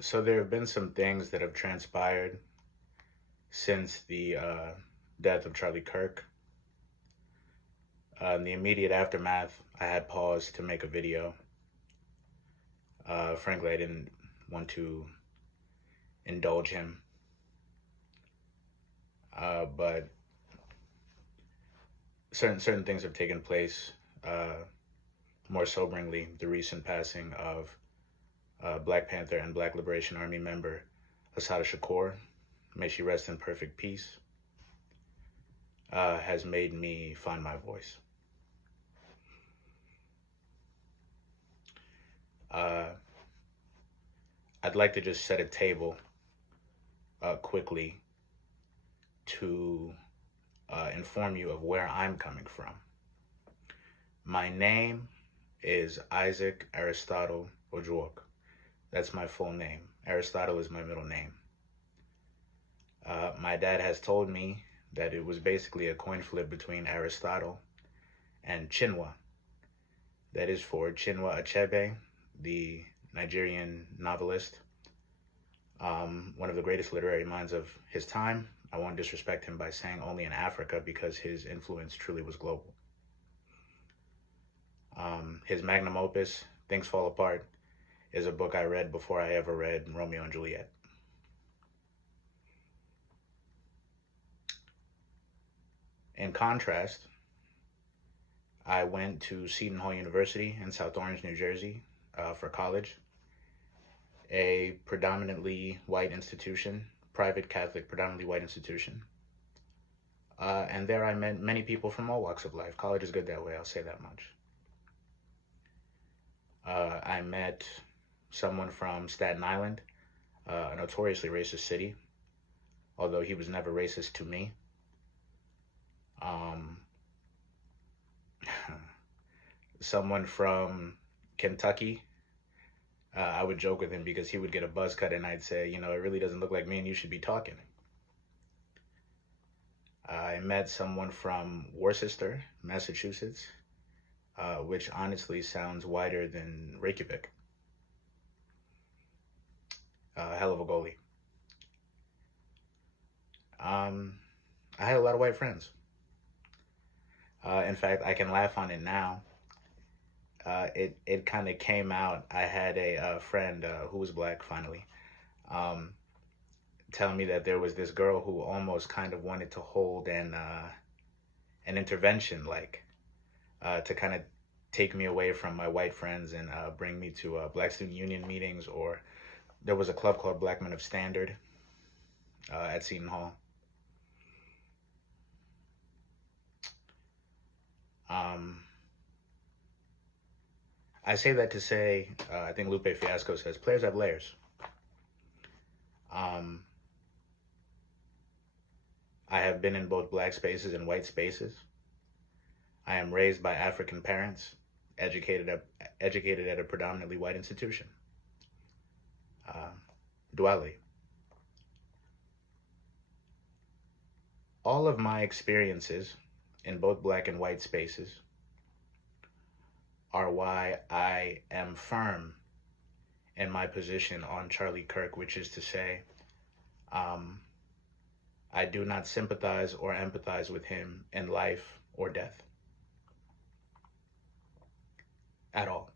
So there have been some things that have transpired since the death of Charlie Kirk. In the immediate aftermath, I had paused to make a video. Frankly, I didn't want to indulge him, but certain things have taken place. More soberingly, the recent passing of Black Panther and Black Liberation Army member Assata Shakur, may she rest in perfect peace, has made me find my voice. Uh, I'd like to just set a table quickly to inform you of where I'm coming from. My name is Isaac Aristotle Ojork. That's my full name. Aristotle is my middle name. My dad has told me that it was basically a coin flip between Aristotle and Chinua. That is for Chinua Achebe, the Nigerian novelist, one of the greatest literary minds of his time. I won't disrespect him by saying only in Africa because his influence truly was global. His magnum opus, Things Fall Apart, is a book I read before I ever read Romeo and Juliet. In contrast, I went to Seton Hall University in South Orange, New Jersey, for college, a predominantly white institution, private Catholic, predominantly white institution. And there I met many people from all walks of life. College is good that way, I'll say that much. I met someone from Staten Island, a notoriously racist city, although he was never racist to me. Someone from Kentucky. I would joke with him because he would get a buzz cut and I'd say, it really doesn't look like me and you should be talking. I met someone from Worcester, Massachusetts, which honestly sounds wider than Reykjavik. Hell of a goalie. I had a lot of white friends. In fact, I can laugh on it now. It kind of came out. I had a friend who was black, finally, tell me that there was this girl who almost kind of wanted to hold an intervention, like to kind of take me away from my white friends and bring me to Black Student Union meetings, or there was a club called Black Men of Standard at Seton Hall. I say that to say, I think Lupe Fiasco says, players have layers. I have been in both black spaces and white spaces. I am raised by African parents, educated at a predominantly white institution. Duality. All of my experiences in both black and white spaces are why I am firm in my position on Charlie Kirk, which is to say, I do not sympathize or empathize with him in life or death. At all.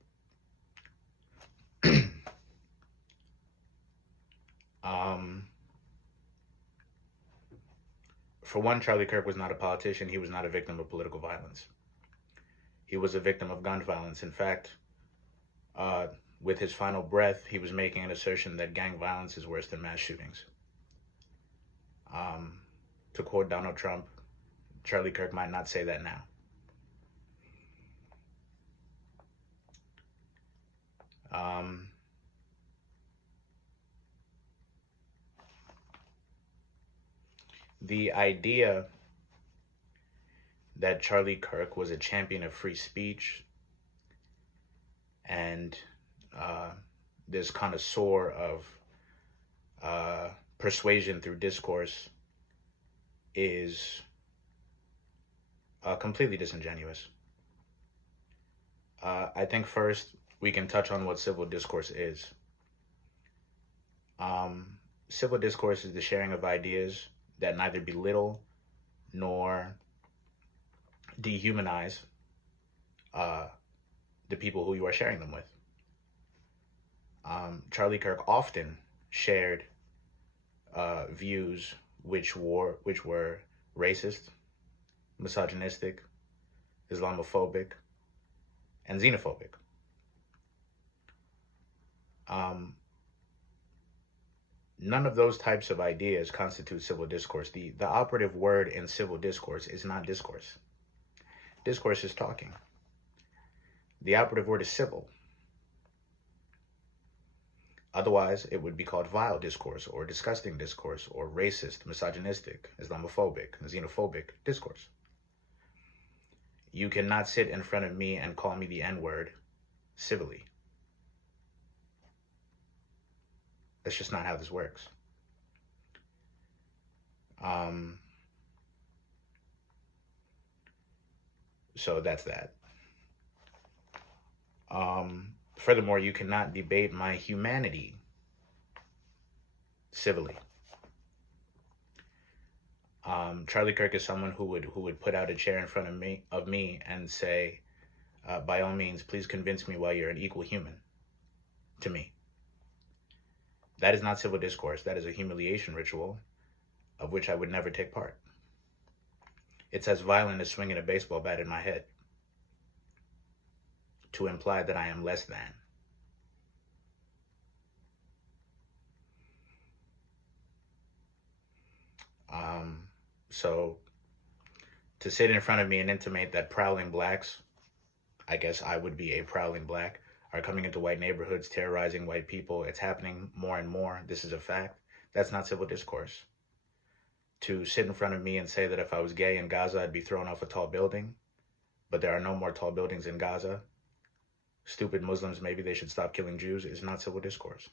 For one, Charlie Kirk was not a politician. He was not a victim of political violence. He was a victim of gun violence. In fact, with his final breath, he was making an assertion that gang violence is worse than mass shootings. To quote Donald Trump, Charlie Kirk might not say that now. The idea that Charlie Kirk was a champion of free speech and this connoisseur of persuasion through discourse is completely disingenuous. I think first we can touch on what civil discourse is. Civil discourse is the sharing of ideas that neither belittle nor dehumanize uh, the people who you are sharing them with. Charlie Kirk often shared views which were racist, misogynistic, Islamophobic, and xenophobic. Um, None of those types of ideas constitute civil discourse. The operative word in civil discourse is not discourse. Discourse is talking. The operative word is civil. Otherwise, it would be called vile discourse or disgusting discourse or racist, misogynistic, Islamophobic, xenophobic discourse. You cannot sit in front of me and call me the N-word civilly. That's just not how this works. So that's that. Furthermore, you cannot debate my humanity civilly. Charlie Kirk is someone who would put out a chair in front of me and say, by all means, please convince me why you're an equal human to me. That is not civil discourse. That is a humiliation ritual of which I would never take part. It's as violent as swinging a baseball bat in my head to imply that I am less than. So to sit in front of me and intimate that prowling blacks, I guess I would be a prowling black, are coming into white neighborhoods, terrorizing white people. It's happening more and more. This is a fact. That's not civil discourse. To sit in front of me and say that if I was gay in Gaza, I'd be thrown off a tall building, but there are no more tall buildings in Gaza. Stupid Muslims, maybe they should stop killing Jews, is not civil discourse.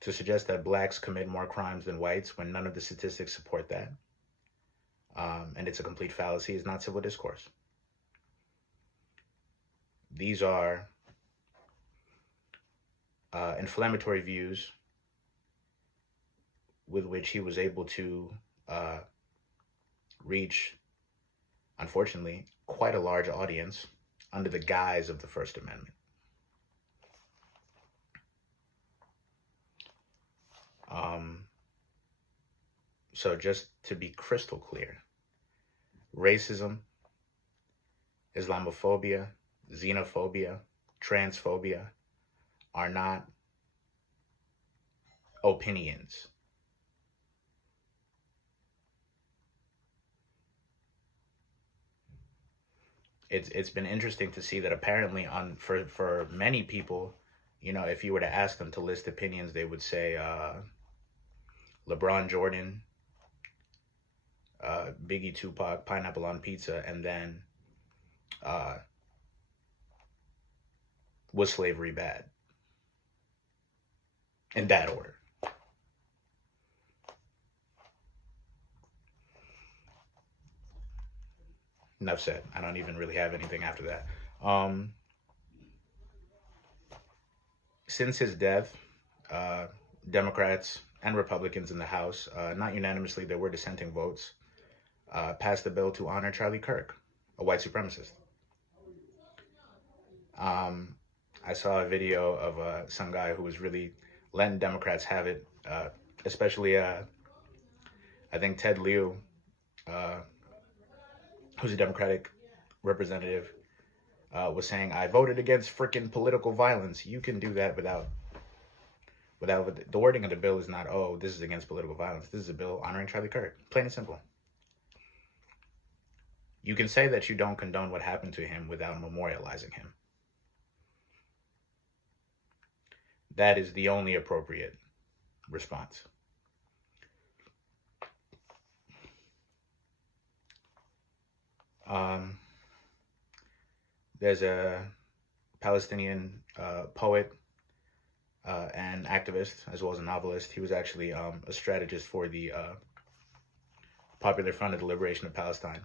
To suggest that blacks commit more crimes than whites when none of the statistics support that, and it's a complete fallacy, is not civil discourse. These are inflammatory views with which he was able to reach, unfortunately, quite a large audience under the guise of the First Amendment. So just to be crystal clear, racism, Islamophobia, xenophobia, transphobia are not opinions. It's been interesting to see that apparently for many people, you know, if you were to ask them to list opinions, they would say LeBron Jordan, Biggie Tupac, pineapple on pizza, and then was slavery bad? In that order. Enough said. I don't even really have anything after that. Since his death, Democrats and Republicans in the House, not unanimously, there were dissenting votes, passed a bill to honor Charlie Kirk, a white supremacist. I saw a video of some guy who was really letting Democrats have it, especially, I think Ted Lieu, who's a Democratic representative, was saying, I voted against freaking political violence. You can do that without the wording of the bill is not, oh, this is against political violence. This is a bill honoring Charlie Kirk. Plain and simple. You can say that you don't condone what happened to him without memorializing him. That is the only appropriate response. There's a Palestinian poet and activist, as well as a novelist. He was actually a strategist for the Popular Front of the Liberation of Palestine.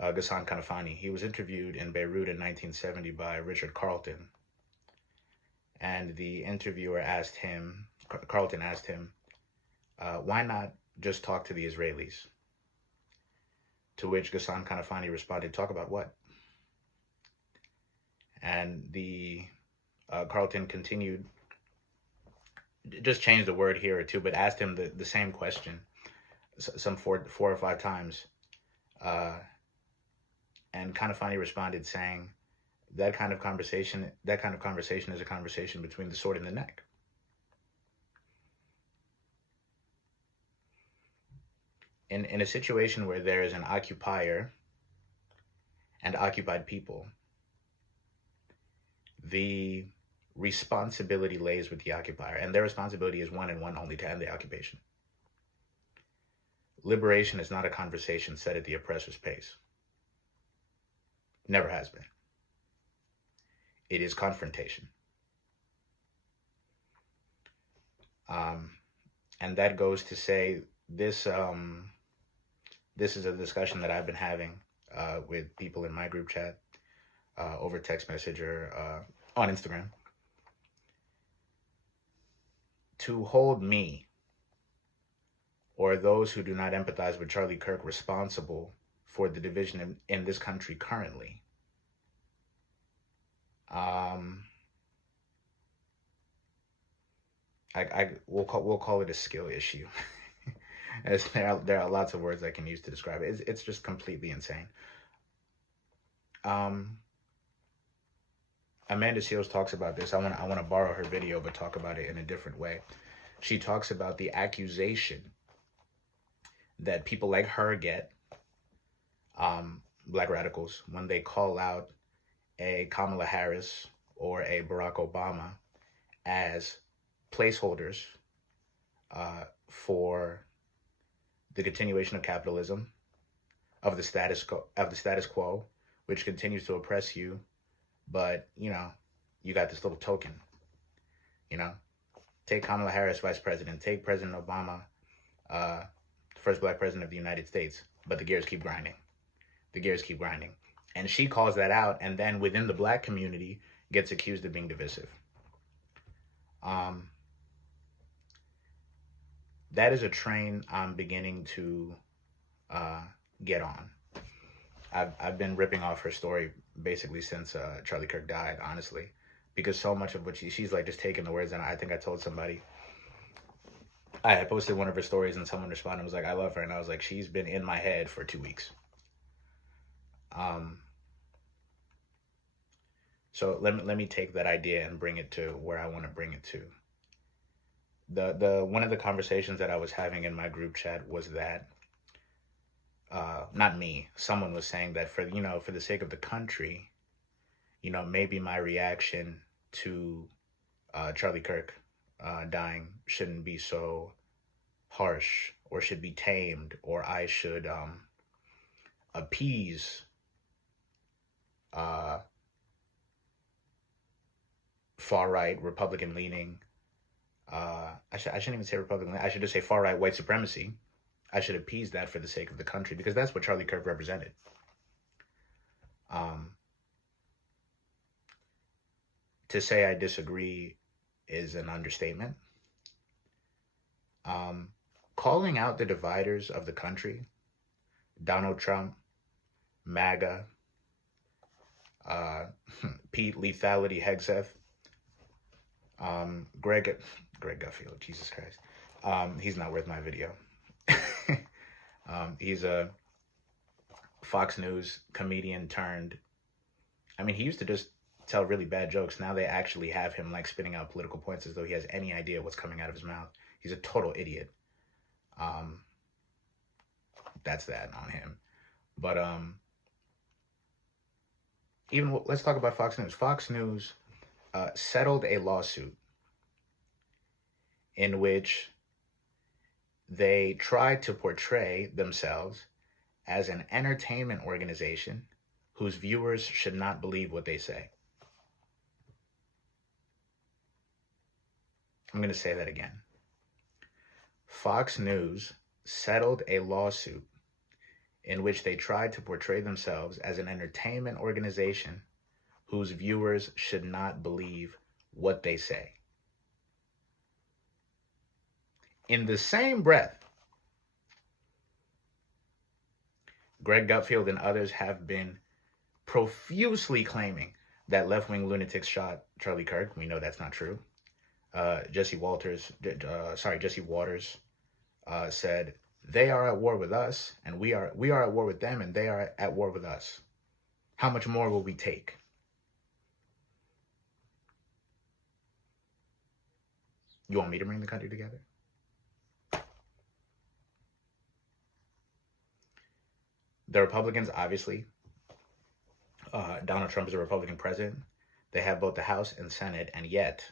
Ghassan Kanafani. He was interviewed in Beirut in 1970 by Richard Carlton. And the interviewer asked him, Carlton asked him, why not just talk to the Israelis? To which Ghassan Kanafani responded, talk about what? And the Carlton continued, just changed the word here or two, but asked him the same question some four or five times. And Kanafani responded saying, that kind of conversation is a conversation between the sword and the neck. In a situation where there is an occupier and occupied people, the responsibility lays with the occupier, and their responsibility is one and one only, to end the occupation. Liberation is not a conversation set at the oppressor's pace. Never has been. It is confrontation. And that goes to say this is a discussion that I've been having with people in my group chat, over text message or on Instagram. To hold me or those who do not empathize with Charlie Kirk responsible for the division in this country currently, we'll call it a skill issue. As there are lots of words I can use to describe it. It's just completely insane. Amanda Seals talks about this. I want to borrow her video, but talk about it in a different way. She talks about the accusation that people like her get, black radicals, when they call out a Kamala Harris or a Barack Obama as placeholders for the continuation of capitalism, of the status quo, which continues to oppress you. But, you got this little token, take Kamala Harris, vice president, take President Obama, first black president of the United States, but the gears keep grinding. And she calls that out, and then within the black community gets accused of being divisive. That is a train I'm beginning to get on. I've been ripping off her story basically since Charlie Kirk died, honestly, because so much of what she's like just taking the words, and I think I told somebody, I had posted one of her stories and someone responded and was like, I love her, and I was like, she's been in my head for 2 weeks. So let me take that idea and bring it to where I want to bring it to. The one of the conversations that I was having in my group chat was that, not me, someone was saying that for the sake of the country, maybe my reaction to Charlie Kirk dying shouldn't be so harsh, or should be tamed, or I should appease far-right, Republican-leaning, I shouldn't even say Republican, I should just say far-right white supremacy. I should appease that for the sake of the country, because that's what Charlie Kirk represented. To say I disagree is an understatement. Calling out the dividers of the country, Donald Trump, MAGA, Pete Lethality Hegseth, Greg Guffield, Jesus Christ. He's not worth my video. He's a Fox News comedian turned, he used to just tell really bad jokes. Now they actually have him like spitting out political points as though he has any idea what's coming out of his mouth. He's a total idiot. That's that on him. But let's talk about Fox News. Fox News settled a lawsuit in which they tried to portray themselves as an entertainment organization whose viewers should not believe what they say. I'm going to say that again. Fox News settled a lawsuit in which they tried to portray themselves as an entertainment organization whose viewers should not believe what they say. In the same breath, Greg Gutfield and others have been profusely claiming that left-wing lunatics shot Charlie Kirk. We know that's not true. Jesse Waters said they are at war with us, and we are at war with them, and they are at war with us. How much more will we take? You want me to bring the country together? The Republicans, obviously, Donald Trump is a Republican president. They have both the House and Senate, and yet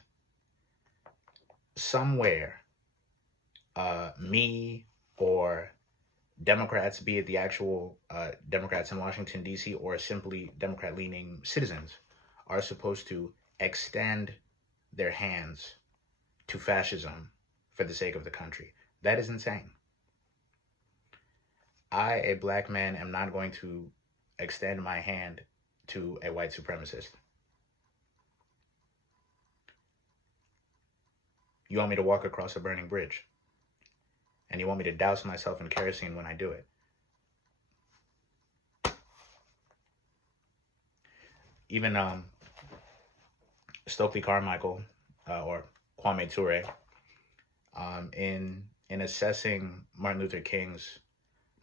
somewhere, me or Democrats, be it the actual Democrats in Washington, D.C., or simply Democrat-leaning citizens, are supposed to extend their hands to fascism for the sake of the country. That is insane. I, a black man, am not going to extend my hand to a white supremacist. You want me to walk across a burning bridge, and you want me to douse myself in kerosene when I do it. Even Stokely Carmichael or Kwame Ture, in assessing Martin Luther King's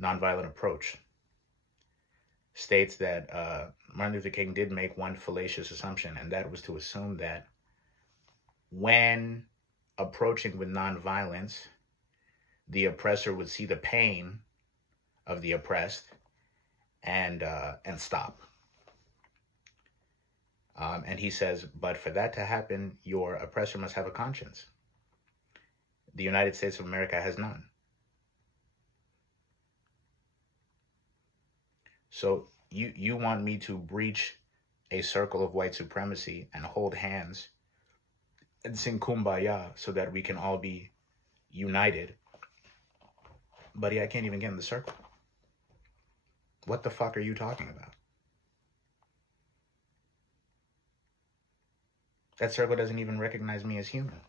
nonviolent approach, states that Martin Luther King did make one fallacious assumption, and that was to assume that when approaching with nonviolence, the oppressor would see the pain of the oppressed and stop. And he says, but for that to happen, your oppressor must have a conscience. The United States of America has none. So you want me to breach a circle of white supremacy and hold hands and sing Kumbaya so that we can all be united. Buddy, I can't even get in the circle. What the fuck are you talking about? That circle doesn't even recognize me as human.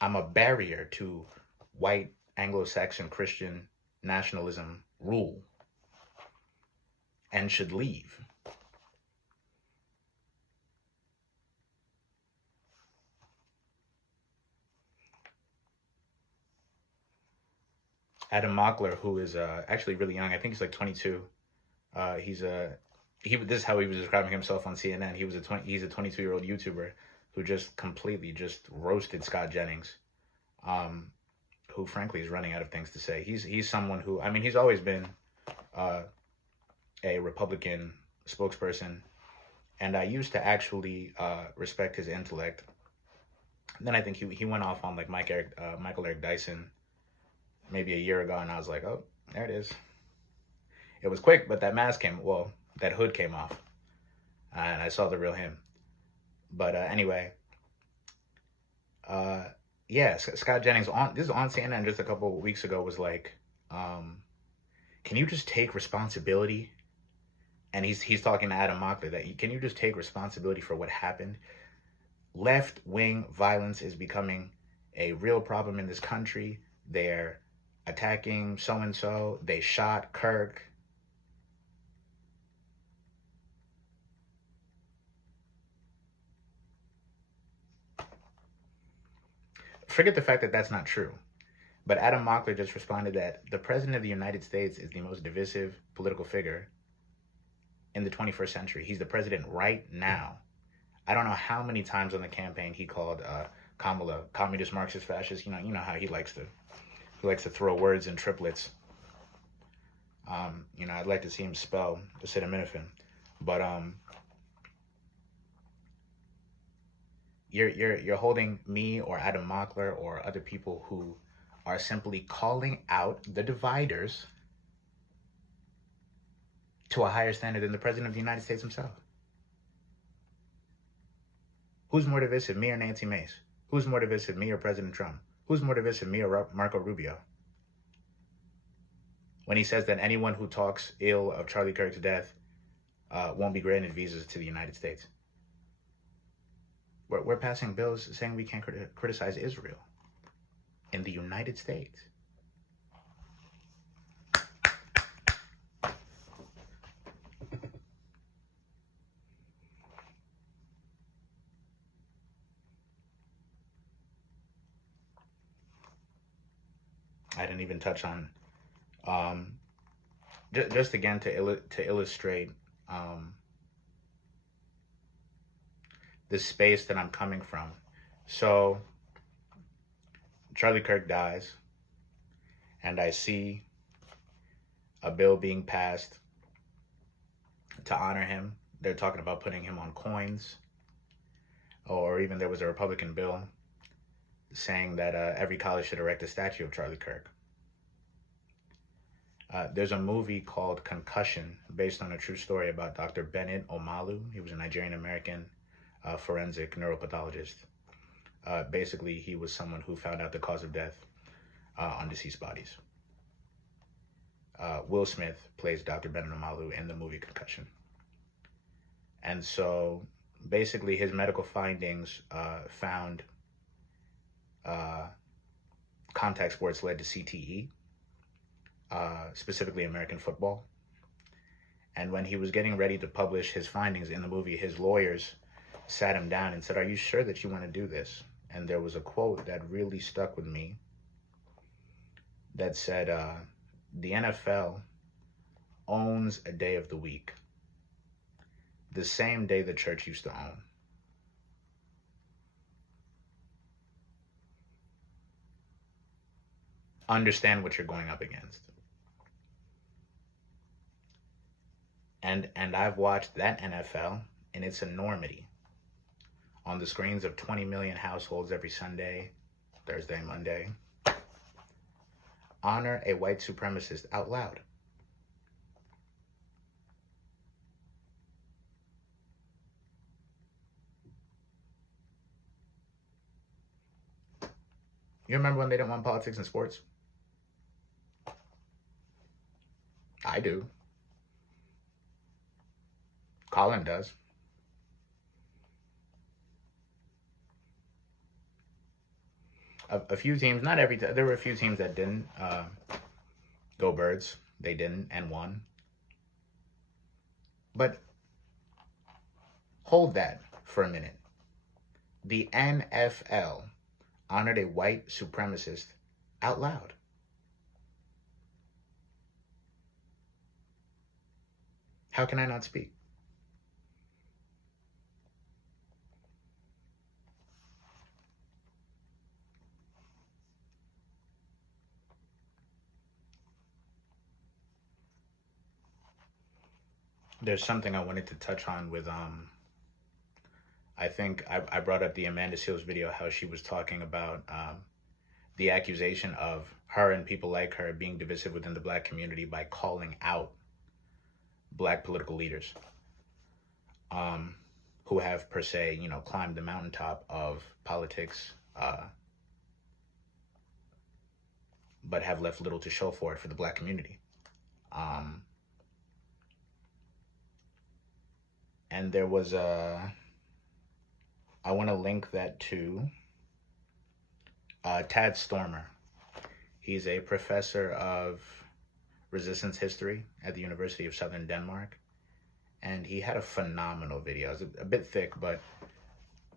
I'm a barrier to white Anglo-Saxon Christian nationalism rule and should leave. Adam Mockler, who is actually really young, I think he's like 22. This is how he was describing himself on CNN. He's a 22-year-old YouTuber who just completely roasted Scott Jennings, who frankly is running out of things to say. He's someone who, I mean, he's always been a Republican spokesperson, and I used to actually respect his intellect. Then I think he went off on like Michael Eric Dyson maybe a year ago, and I was like, oh, there it is. It was quick, but that that hood came off, and I saw the real him. But anyway, yeah, Scott Jennings this is on CNN just a couple of weeks ago, was like, can you just take responsibility? And he's talking to Adam Mockler that can you just take responsibility for what happened? Left-wing violence is becoming a real problem in this country. They're attacking so-and-so. They shot Kirk. Forget the fact that that's not true. But Adam Mockler just responded that the President of the United States is the most divisive political figure in the 21st century. He's the president right now. I don't know how many times on the campaign he called Kamala communist, Marxist, fascist. You know how he likes to throw words in triplets. I'd like to see him spell acetaminophen, but you're holding me or Adam Mockler or other people who are simply calling out the dividers to a higher standard than the President of the United States himself. Who's more divisive, me or Nancy Mace? Who's more divisive, me or President Trump? Who's more divisive, me or Marco Rubio? when he says that anyone who talks ill of Charlie Kirk to death won't be granted visas to the United States. We're passing bills saying we can't criticize Israel in the United States. I didn't even touch on, just again to illustrate the space that I'm coming from. So Charlie Kirk dies, and I see a bill being passed to honor him. They're talking about putting him on coins, or even there was a Republican bill saying that every college should erect a statue of Charlie Kirk. There's a movie called Concussion, based on a true story about Dr. Bennett Omalu. He was a Nigerian-American forensic neuropathologist. Basically, he was someone who found out the cause of death on deceased bodies. Will Smith plays Dr. Bennett Omalu in the movie Concussion. And so basically his medical findings found contact sports led to CTE, specifically American football. And when he was getting ready to publish his findings in the movie, his lawyers sat him down and said, "Are you sure that you want to do this?" And there was a quote that really stuck with me that said, the NFL owns a day of the week, the same day the church used to own. Understand what you're going up against. And I've watched that NFL in its enormity on the screens of 20 million households every Sunday, Thursday, Monday, honor a white supremacist out loud. You remember when they didn't want politics in sports? I do. Colin does. A few teams, not every time. There were a few teams that didn't. Go Birds. They didn't and won. But hold that for a minute. The NFL honored a white supremacist out loud. How can I not speak? There's something I wanted to touch on with I think I brought up the Amanda Seales video, how she was talking about the accusation of her and people like her being divisive within the black community by calling out black political leaders who have per se, climbed the mountaintop of politics, but have left little to show for it for the black community. And there was I want to link that to Tad Stormer. He's a professor of resistance history at the University of Southern Denmark. And he had a phenomenal video. It's a bit thick, but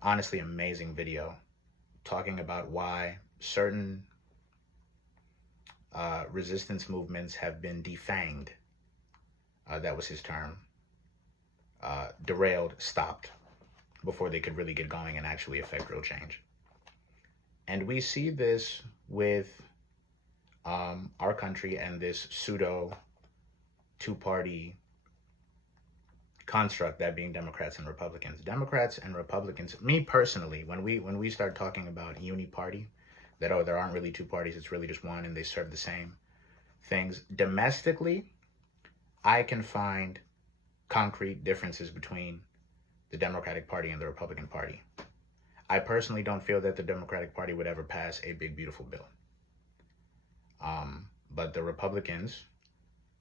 honestly amazing video, talking about why certain resistance movements have been defanged. That was his term. Derailed, stopped, before they could really get going and actually affect real change. And we see this with our country and this pseudo two-party construct, that being Democrats and Republicans. Democrats and Republicans, me personally, when we start talking about uni-party, that, oh, there aren't really two parties, it's really just one and they serve the same things. Domestically, I can find concrete differences between the Democratic Party and the Republican Party. I personally don't feel that the Democratic Party would ever pass a big, beautiful bill. But the Republicans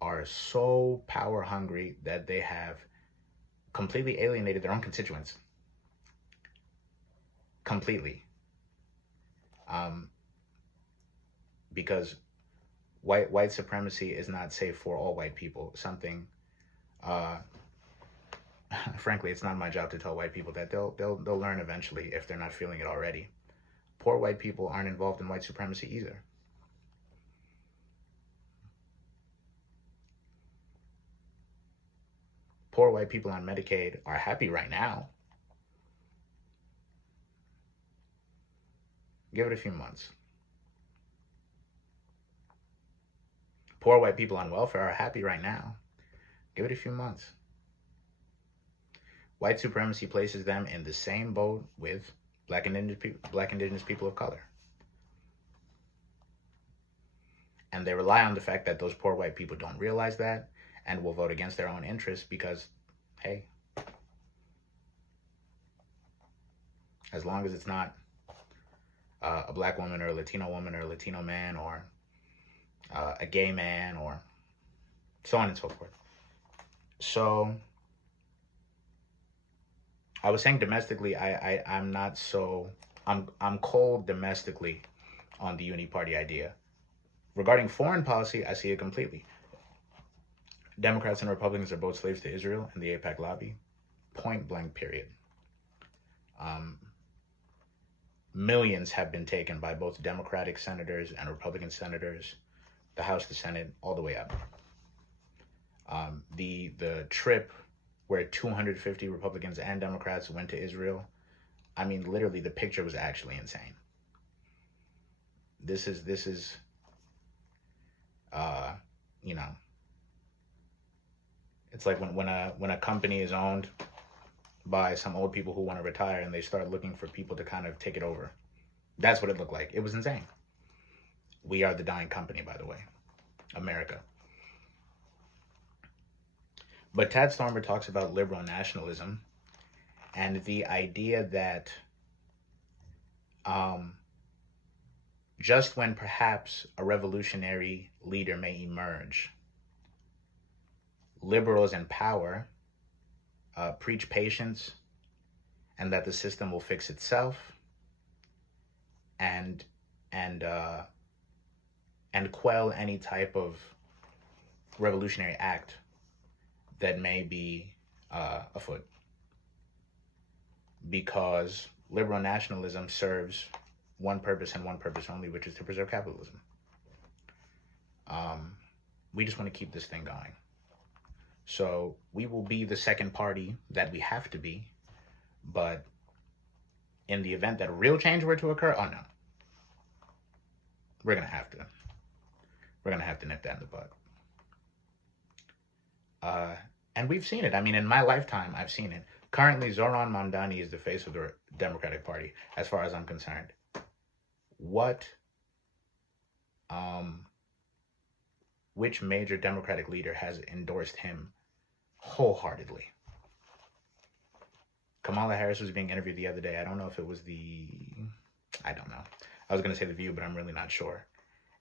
are so power hungry that they have completely alienated their own constituents. Completely. Because white supremacy is not safe for all white people. Something, frankly, it's not my job to tell white people that. They'll learn eventually if they're not feeling it already. Poor white people aren't involved in white supremacy either. Poor white people on Medicaid are happy right now. Give it a few months. Poor white people on welfare are happy right now. Give it a few months. White supremacy places them in the same boat with black indigenous people of color. And they rely on the fact that those poor white people don't realize that and will vote against their own interests because, hey, as long as it's not a black woman or a Latino woman or a Latino man or a gay man or so on and so forth. So I was saying domestically, I'm not so, I'm cold domestically on the uni-party idea. Regarding foreign policy, I see it completely. Democrats and Republicans are both slaves to Israel and the AIPAC lobby. Point blank, period. Millions have been taken by both Democratic senators and Republican senators, the House, the Senate, all the way up. The trip where 250 Republicans and Democrats went to Israel, I mean, literally, the picture was actually insane. This is you know, it's like when a company is owned by some old people who want to retire and they start looking for people to kind of take it over. That's what it looked like. It was insane. We are the dying company, by the way. America. But Tad Stormer talks about liberal nationalism and the idea that just when perhaps a revolutionary leader may emerge, liberals in power preach patience and that the system will fix itself and quell any type of revolutionary act that may be afoot, because liberal nationalism serves one purpose and one purpose only, which is to preserve capitalism. We just want to keep this thing going. So we will be the second party that we have to be, but in the event that real change were to occur, oh no, we're gonna have to nip that in the bud. And we've seen it. I mean, in my lifetime, I've seen it. Currently, Zoran Mamdani is the face of the Democratic Party, as far as I'm concerned. Which major Democratic leader has endorsed him wholeheartedly? Kamala Harris was being interviewed the other day. I don't know if it was I don't know. I was going to say The View, but I'm really not sure.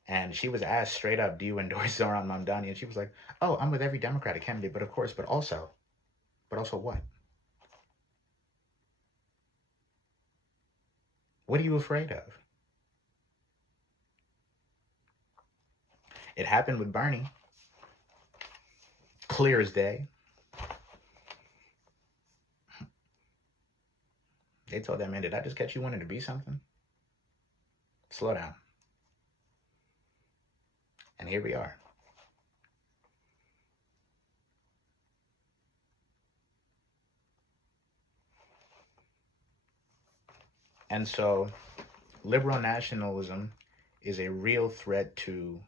And she was asked straight up, do you endorse Zoran Mamdani? And she was like, oh, I'm with every Democratic candidate, but of course, but also what? What are you afraid of? It happened with Bernie. Clear as day. They told that man, did I just catch you wanting to be something? Slow down. And here we are. And so liberal nationalism is a real threat to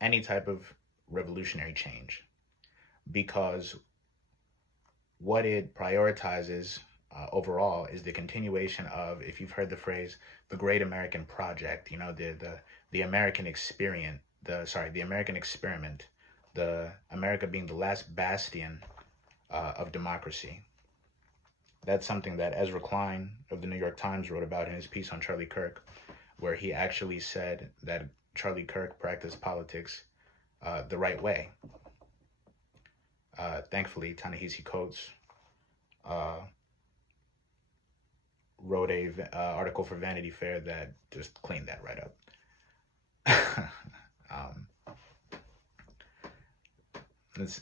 any type of revolutionary change, because what it prioritizes overall is the continuation of, if you've heard the phrase, the Great American Project, you know, the American experience, the American experiment, the America being the last bastion of democracy. That's something that Ezra Klein of the New York Times wrote about in his piece on Charlie Kirk, where he actually said that Charlie Kirk practiced politics the right way. Thankfully, Ta-Nehisi Coates wrote a article for Vanity Fair that just cleaned that right up.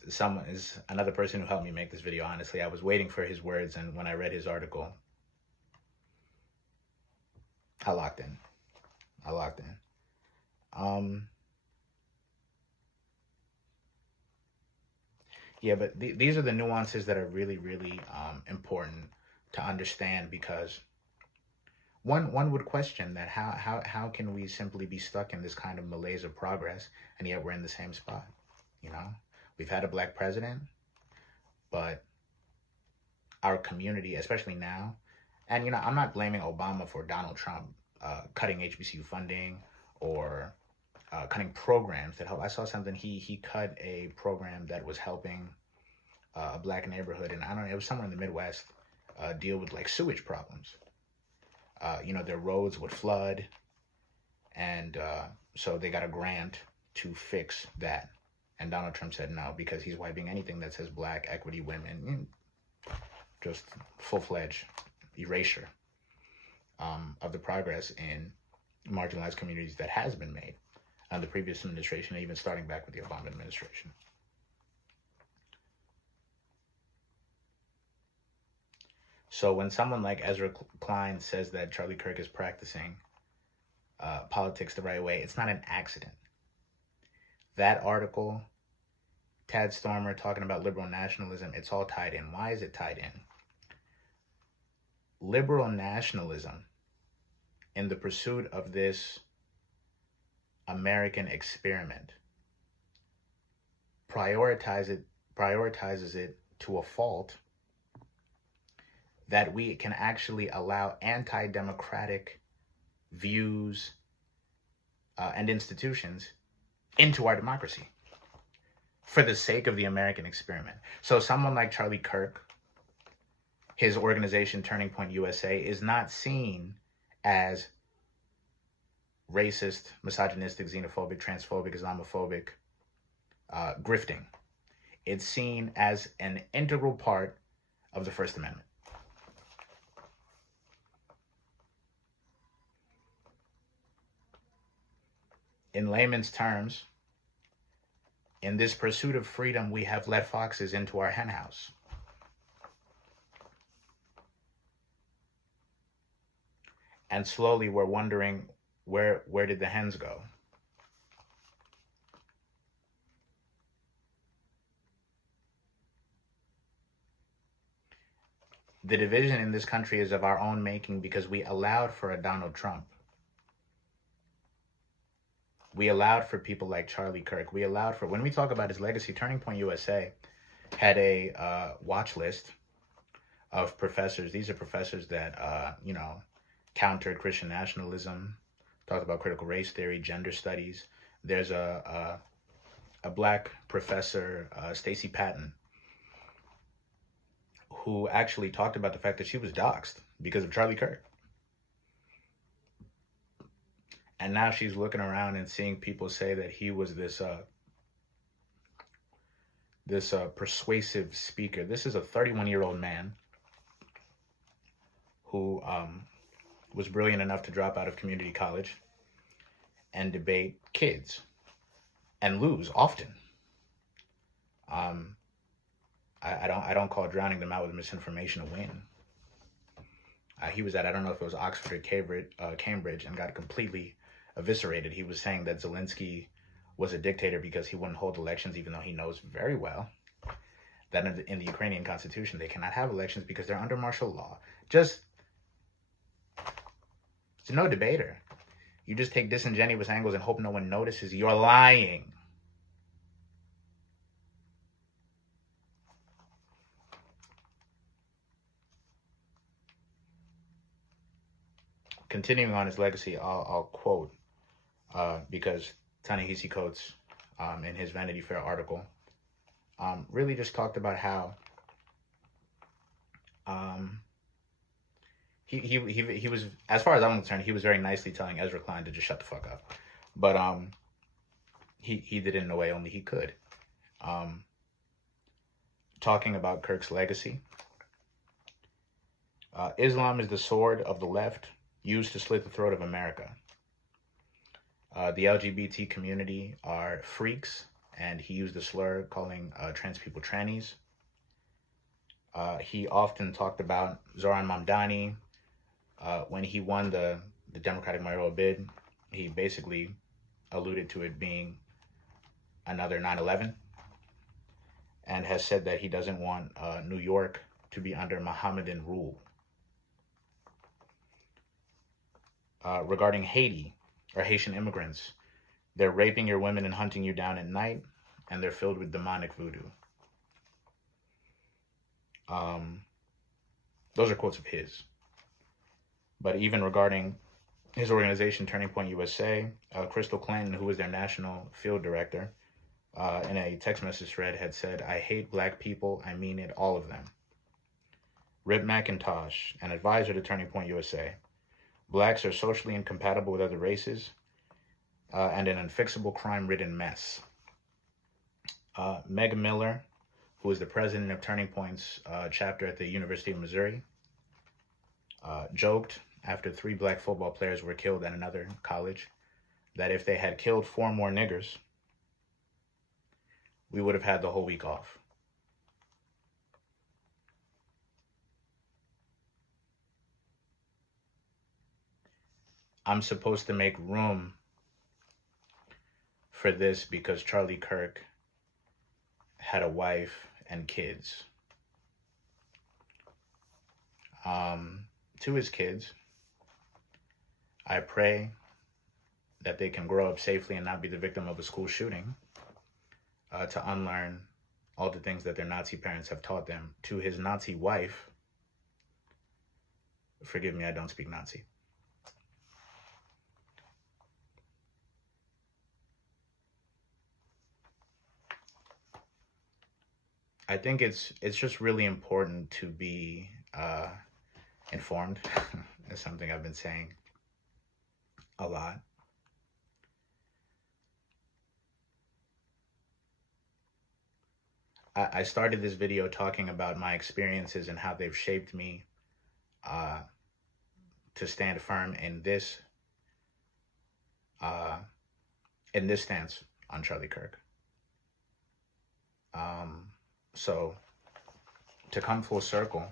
Someone is another person who helped me make this video. Honestly, I was waiting for his words, and when I read his article, I locked in. Yeah, but these are the nuances that are really, really important to understand, because one would question that how can we simply be stuck in this kind of malaise of progress, and yet we're in the same spot, you know? We've had a black president, but our community, especially now, and, you know, I'm not blaming Obama for Donald Trump cutting HBCU funding or cutting programs that help. I saw something, he cut a program that was helping a black neighborhood, and I don't know, it was somewhere in the Midwest, deal with like sewage problems. You know, their roads would flood, and so they got a grant to fix that. And Donald Trump said no, because he's wiping anything that says black, equity, women, just full-fledged erasure of the progress in marginalized communities that has been made under the previous administration, even starting back with the Obama administration. So when someone like Ezra Klein says that Charlie Kirk is practicing politics the right way, it's not an accident. That article, Tad Stormer talking about liberal nationalism, it's all tied in. Why is it tied in? Liberal nationalism, in the pursuit of this American experiment, prioritizes it to a fault that we can actually allow anti-democratic views and institutions into our democracy for the sake of the American experiment. So someone like Charlie Kirk, his organization Turning Point USA, is not seen as racist, misogynistic, xenophobic, transphobic, Islamophobic, grifting. It's seen as an integral part of the First Amendment. In layman's terms, in this pursuit of freedom, we have let foxes into our henhouse. And slowly we're wondering, where did the hens go? The division in this country is of our own making because we allowed for a Donald Trump. We allowed for people like Charlie Kirk. We allowed for, when we talk about his legacy, Turning Point USA had a watch list of professors. These are professors that, you know, countered Christian nationalism, talked about critical race theory, gender studies. There's a black professor, Stacey Patton, who actually talked about the fact that she was doxxed because of Charlie Kirk. And now she's looking around and seeing people say that he was this persuasive speaker. This is a 31-year-old man who was brilliant enough to drop out of community college and debate kids and lose often. I don't call drowning them out with misinformation a win. He was at, I don't know if it was Oxford or Cambridge, and got completely eviscerated. He was saying that Zelensky was a dictator because he wouldn't hold elections, even though he knows very well that in the Ukrainian constitution, they cannot have elections because they're under martial law. It's no debater. You just take disingenuous angles and hope no one notices. You're lying. Continuing on his legacy, I'll quote, because Ta-Nehisi Coates, in his Vanity Fair article, really just talked about how he was, as far as I'm concerned, he was very nicely telling Ezra Klein to just shut the fuck up. But he did it in a way only he could. Um, Talking about Kirk's legacy, Islam is the sword of the left used to slit the throat of America. The LGBT community are freaks, and he used the slur calling trans people trannies. He often talked about Zoran Mamdani. When he won the Democratic mayoral bid, he basically alluded to it being another 9/11, and has said that he doesn't want New York to be under Mohammedan rule. Regarding Haiti, or Haitian immigrants, they're raping your women and hunting you down at night, and they're filled with demonic voodoo. Those are quotes of his. But even regarding his organization, Turning Point USA, Crystal Clinton, who was their national field director, in a text message thread had said, "I hate black people. I mean it, all of them." Rip McIntosh, an advisor to Turning Point USA, "Blacks are socially incompatible with other races and an unfixable crime-ridden mess." Meg Miller, who is the president of Turning Point's chapter at the University of Missouri, joked after 3 black football players were killed at another college that if they had killed 4 more niggers, we would have had the whole week off. I'm supposed to make room for this because Charlie Kirk had a wife and kids. To his kids, I pray that they can grow up safely and not be the victim of a school shooting, to unlearn all the things that their Nazi parents have taught them. To his Nazi wife, forgive me, I don't speak Nazi. I think it's just really important to be informed. Is something I've been saying a lot. I started this video talking about my experiences and how they've shaped me to stand firm in this stance on Charlie Kirk. So to come full circle,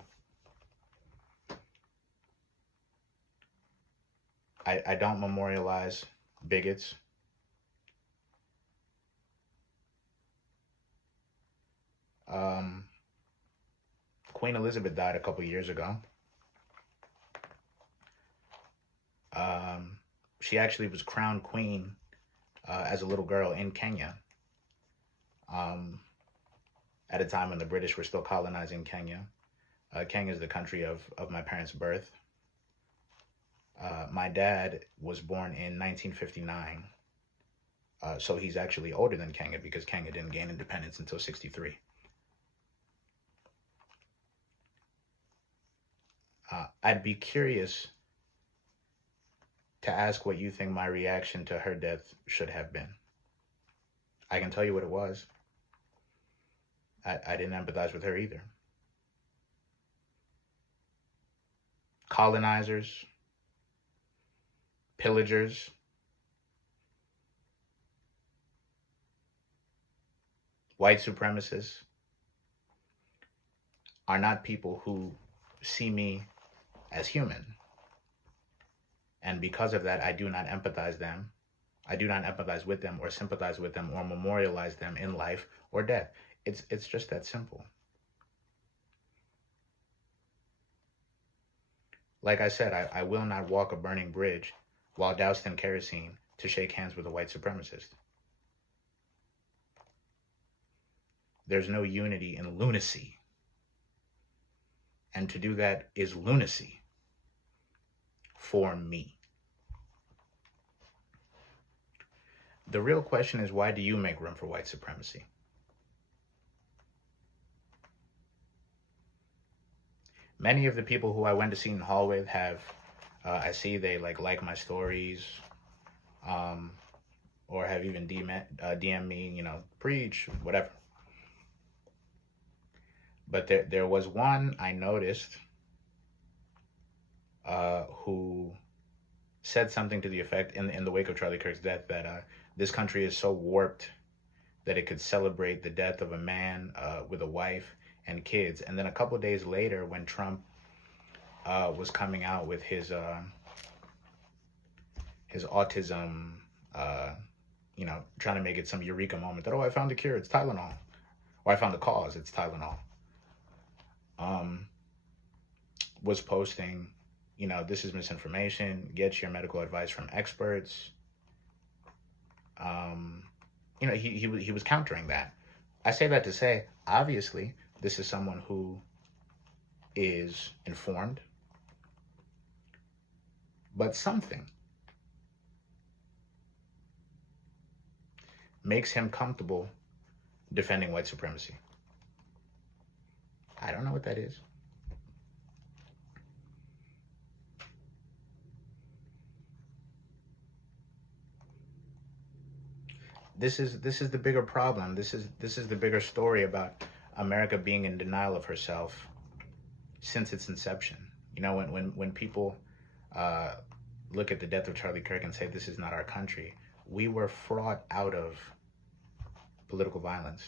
I don't memorialize bigots. Queen Elizabeth died a couple years ago. She actually was crowned queen as a little girl in Kenya, at a time when the British were still colonizing Kenya. Kenya is the country of my parents' birth. My dad was born in 1959, so he's actually older than Kenya because Kenya didn't gain independence until 63. I'd be curious to ask what you think my reaction to her death should have been. I can tell you what it was. I didn't empathize with her either. Colonizers, pillagers, white supremacists are not people who see me as human. And because of that, I do not empathize them. I do not empathize with them or sympathize with them or memorialize them in life or death. It's just that simple. Like I said, I will not walk a burning bridge while doused in kerosene to shake hands with a white supremacist. There's no unity in lunacy. And to do that is lunacy for me. The real question is, why do you make room for white supremacy? Many of the people who I went to Seton Hall with have, I see they like my stories. or have even DM me, preach, whatever. But there was one I noticed who said something to the effect in the wake of Charlie Kirk's death that this country is so warped that it could celebrate the death of a man with a wife and kids. And then a couple days later, when Trump was coming out with his autism, trying to make it some eureka moment that, oh, I found the cure, it's Tylenol. Or I found the cause, it's Tylenol. Was posting, this is misinformation, get your medical advice from experts. He was countering that. I say that to say, obviously, this is someone who is informed, but something makes him comfortable defending white supremacy. I don't know what that is. This is the bigger problem. This is the bigger story about America being in denial of herself since its inception. When people look at the death of Charlie Kirk and say this is not our country, we were fraught out of political violence.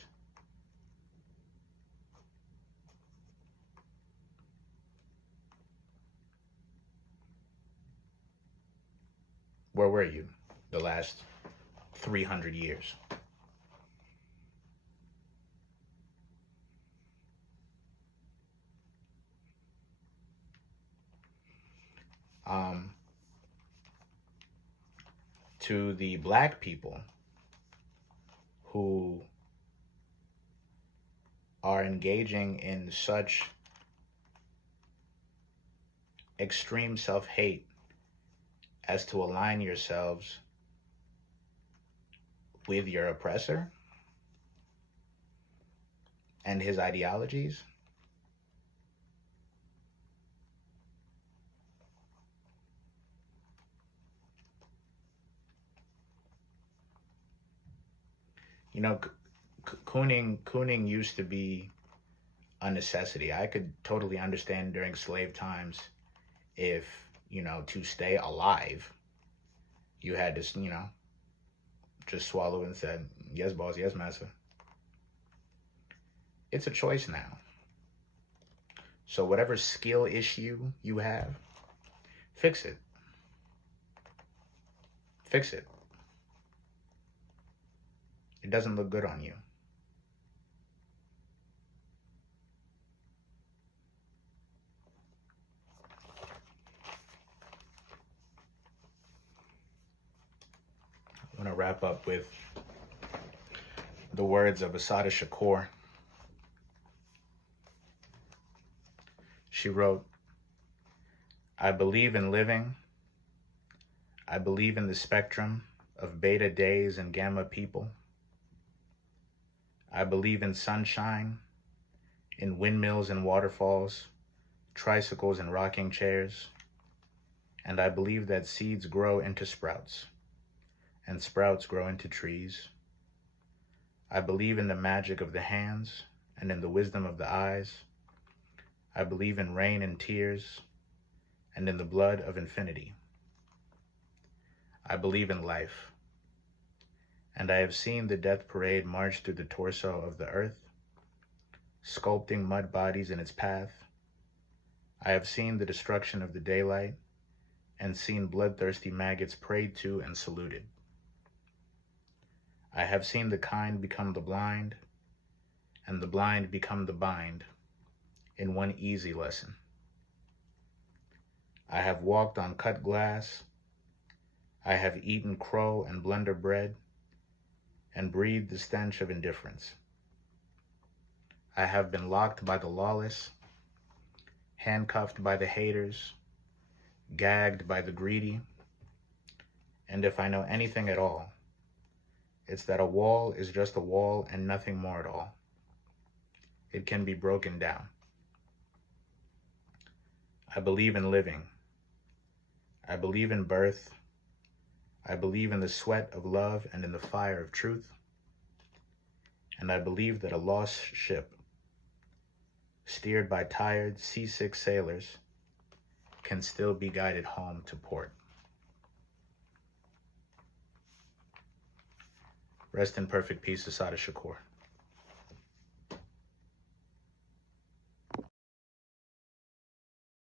Where were you the last 300 years? To the black people who are engaging in such extreme self-hate as to align yourselves with your oppressor and his ideologies, cooning used to be a necessity. I could totally understand during slave times if, to stay alive, you had to, just swallow and said, yes, boss, yes, master. It's a choice now. So whatever skill issue you have, fix it. Fix it. It doesn't look good on you. I want to wrap up with the words of Assata Shakur. She wrote, I believe in living. I believe in the spectrum of beta days and gamma people. I believe in sunshine, in windmills and waterfalls, tricycles and rocking chairs. And I believe that seeds grow into sprouts, and sprouts grow into trees. I believe in the magic of the hands and in the wisdom of the eyes. I believe in rain and tears and in the blood of infinity. I believe in life, and I have seen the death parade march through the torso of the earth, sculpting mud bodies in its path. I have seen the destruction of the daylight and seen bloodthirsty maggots prayed to and saluted. I have seen the kind become the blind and the blind become the bind in one easy lesson. I have walked on cut glass. I have eaten crow and blunder bread and breathed the stench of indifference. I have been locked by the lawless, handcuffed by the haters, gagged by the greedy. And if I know anything at all, it's that a wall is just a wall and nothing more at all. It can be broken down. I believe in living. I believe in birth. I believe in the sweat of love and in the fire of truth. And I believe that a lost ship, steered by tired, seasick sailors, can still be guided home to port. Rest in perfect peace, Asante Shakur.